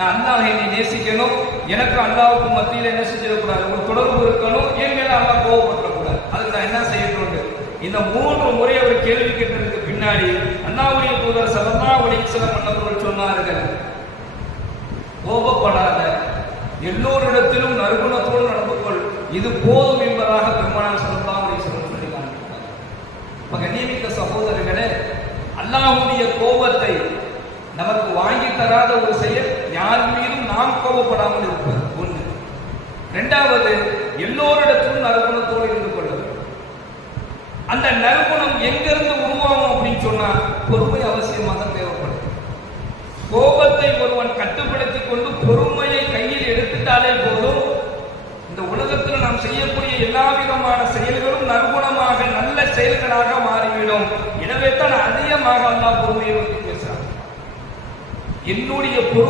நான் அல்லாஹ் என்னை நேசிக்கணும், எனக்கு அல்லாஹ்வுக்கும் மத்தியில் என்ன செஞ்சிடக்கூடாது, ஒரு தொடர்பு இருக்கணும், என் மேல அல்லாஹ் கோபப்படக்கூடாது. அதுக்கு நான் என்ன செய்யணும்? இந்த 3 முறை அவர் கேள்வி கேட்டதுக்கு பின்னாடி அல்லாஹ்வுடைய தூதர் ஸல்லல்லாஹு அலைஹி வஸல்லம் அவர்கள் சொன்னார்கள், கோபப்படாத, எல்லோரிடத்திலும் நற்குணத்தோடு நடந்து கொள், இது போதும் என்பதாக பெருமானார் ஸல்லல்லாஹு அலைஹி வஸல்லம் சொல்லி காண்பித்தார். கண்ணியமிக்க சகோதரர்களே, அல்லாஹ்வுடைய கோபத்தை நமக்கு வாங்கி தராத ஒரு செயல் யார் மீதும் நாம் கோபப்படாமல் இருப்பது ஒன்று. இரண்டாவது, எல்லோரிடத்திலும் நற்குணத்தோடு இருந்து கொள்வது. அந்த நற்குணம் எங்கிருந்து உருவாகும் அப்படின்னு சொன்னா பொறுமை அவசியமாக தேவைப்படும். கோபத்தை ஒருவன் கட்டுப்படுத்திக் கொண்டு பொறுமையை கையில் எடுத்துட்டாலே போதும், இந்த உலகத்தில் நாம் செய்யக்கூடிய எல்லா விதமான செயல்களும் நற்குணமாக நல்ல செயல்களாக மாறிவிடும். எனவே தான் அதிகமாக அல்லாஹ் பொறுமையை பற்றி பேசுறார். என்னுடைய பொறுமை